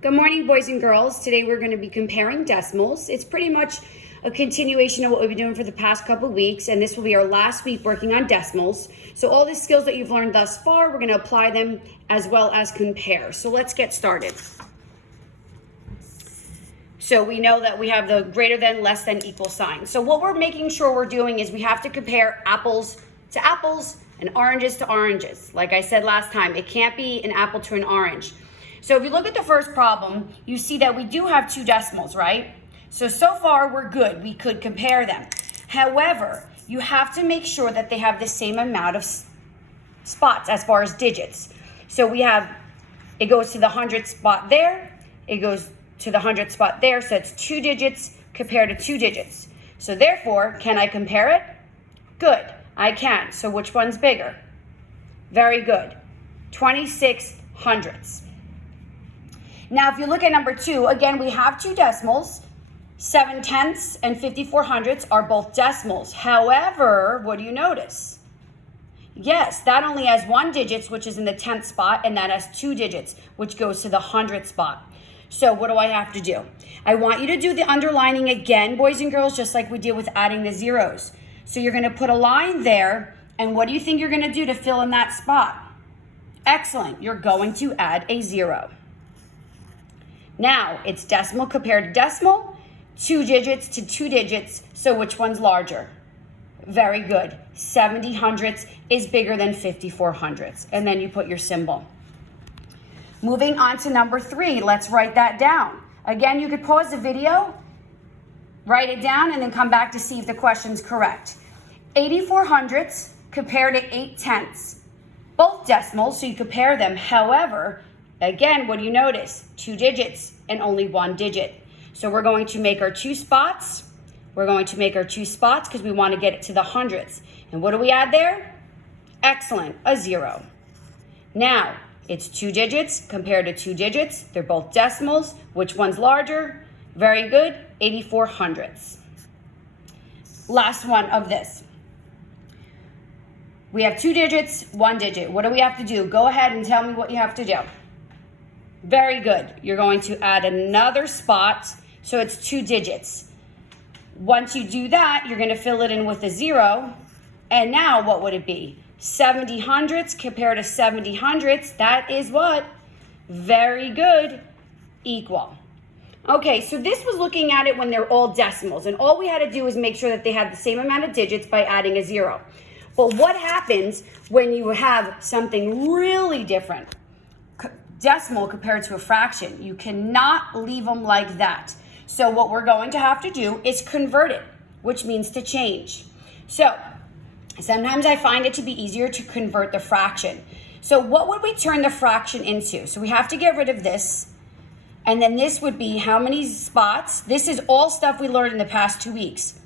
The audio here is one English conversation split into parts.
Good morning, boys and girls. Today we're going to be comparing decimals. It's pretty much a continuation of what we've been doing for the past couple weeks, and this will be our last week working on decimals. So all the skills that you've learned thus far, we're going to apply them as well as compare. So let's get started. So we know that we have the greater than, less than, equal sign. So what we're making sure we're doing is we have to compare apples to apples and oranges to oranges. Like I said last time, it can't be an apple to an orange. So if you look at the first problem, you see that we do have two decimals, right? So far we're good. We could compare them. However, you have to make sure that they have the same amount of spots as far as digits. So we have, it goes to the 100th spot there. It goes to the 100th spot there. So it's 2 digits compared to 2 digits. So therefore, can I compare it? Good, I can. So which one's bigger? Very good. 26 hundredths. Now, if you look at number 2, again, we have two decimals. 7 tenths and 54 hundredths are both decimals. However, what do you notice? Yes, that only has 1 digit, which is in the 10th spot, and that has 2 digits, which goes to the 100th spot. So what do I have to do? I want you to do the underlining again, boys and girls, just like we did with adding the zeros. So you're going to put a line there, and what do you think you're going to do to fill in that spot? Excellent. You're going to add a 0. Now, it's decimal compared to decimal, 2 digits to 2 digits, so which one's larger? Very good. 70 hundredths is bigger than 54 hundredths, and then you put your symbol. Moving on to number 3, let's write that down. Again, you could pause the video, write it down, and then come back to see if the question's correct. 84 hundredths compared to 8 tenths. Both decimals, so you compare them. However, again, what do you notice? 2 digits and only 1 digit. So we're going to make our 2 spots. We're going to make our 2 spots because we want to get it to the hundredths. And what do we add there? Excellent, a 0. Now, it's 2 digits compared to 2 digits. They're both decimals. Which one's larger? Very good, 84 hundredths. Last one of this. We have 2 digits, 1 digit. What do we have to do? Go ahead and tell me what you have to do. Very good. You're going to add another spot, so it's 2 digits. Once you do that, you're going to fill it in with a 0. And now what would it be? 70 hundredths compared to 70 hundredths. That is what? Very good. Equal. Okay, so this was looking at it when they're all decimals. And all we had to do was make sure that they had the same amount of digits by adding a 0. But what happens when you have something really different? Decimal compared to a fraction. You cannot leave them like that. So what we're going to have to do is convert it, which means to change. So sometimes I find it to be easier to convert the fraction. So what would we turn the fraction into? So we have to get rid of this. And then this would be how many spots? This is all stuff we learned in the past 2 weeks.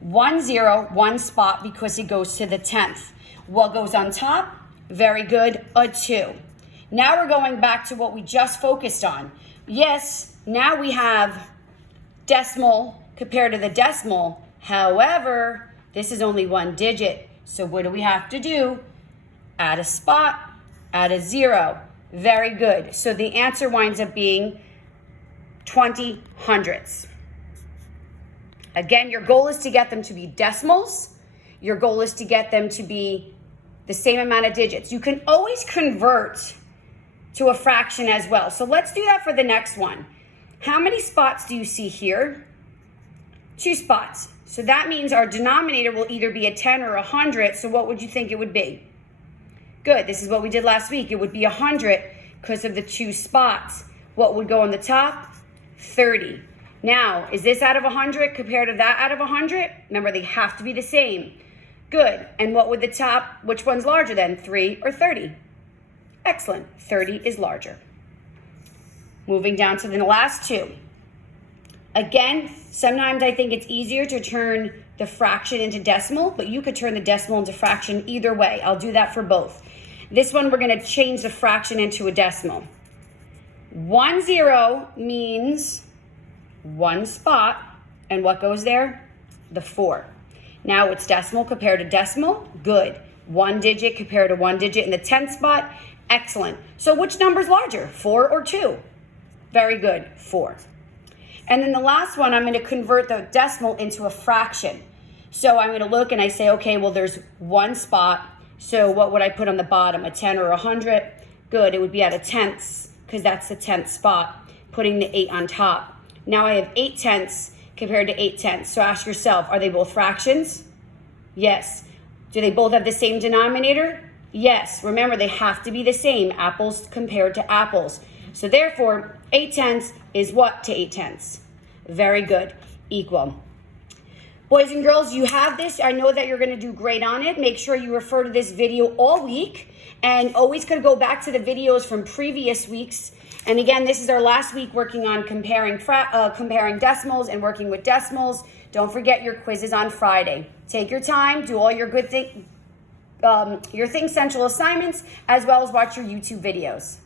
1 0, 1 spot because it goes to the 10th. What goes on top? Very good, a 2. Now we're going back to what we just focused on. Yes, now we have decimal compared to the decimal. However, this is only 1 digit. So what do we have to do? Add a spot, add a 0. Very good. So the answer winds up being 20 hundredths. Again, your goal is to get them to be decimals. Your goal is to get them to be the same amount of digits. You can always convert to a fraction as well. So let's do that for the next one. How many spots do you see here? 2 spots. So that means our denominator will either be a 10 or 100. So what would you think it would be? Good, this is what we did last week. It would be 100 because of the 2 spots. What would go on the top? 30. Now, is this out of 100 compared to that out of 100? Remember, they have to be the same. Good, and what would the top, which one's larger then, 3 or 30? Excellent, 30 is larger. Moving down to the last 2. Again, sometimes I think it's easier to turn the fraction into decimal, but you could turn the decimal into fraction either way. I'll do that for both. This one, we're going to change the fraction into a decimal. 1 0 means 1 spot, and what goes there? The 4. Now it's decimal compared to decimal. Good. 1 digit compared to 1 digit in the 10th spot. Excellent. So which number's larger, 4 or 2? Very good, 4. And then the last one, I'm going to convert the decimal into a fraction. So I'm going to look and I say, okay, well, there's one spot. So what would I put on the bottom, a 10 or 100? Good, it would be at a tenths, because that's the 10th spot, putting the 8 on top. Now I have 8 tenths compared to 8 tenths. So ask yourself, are they both fractions? Yes. Do they both have the same denominator? Yes. Remember, they have to be the same, apples compared to apples. So therefore, 8 tenths is what to 8 tenths? Very good. Equal. Boys and girls, you have this. I know that you're going to do great on it. Make sure you refer to this video all week, and always going to go back to the videos from previous weeks. And again, this is our last week working on comparing decimals and working with decimals. Don't forget your quizzes on Friday. Take your time, do all your good thing, your Think Central assignments, as well as watch your YouTube videos.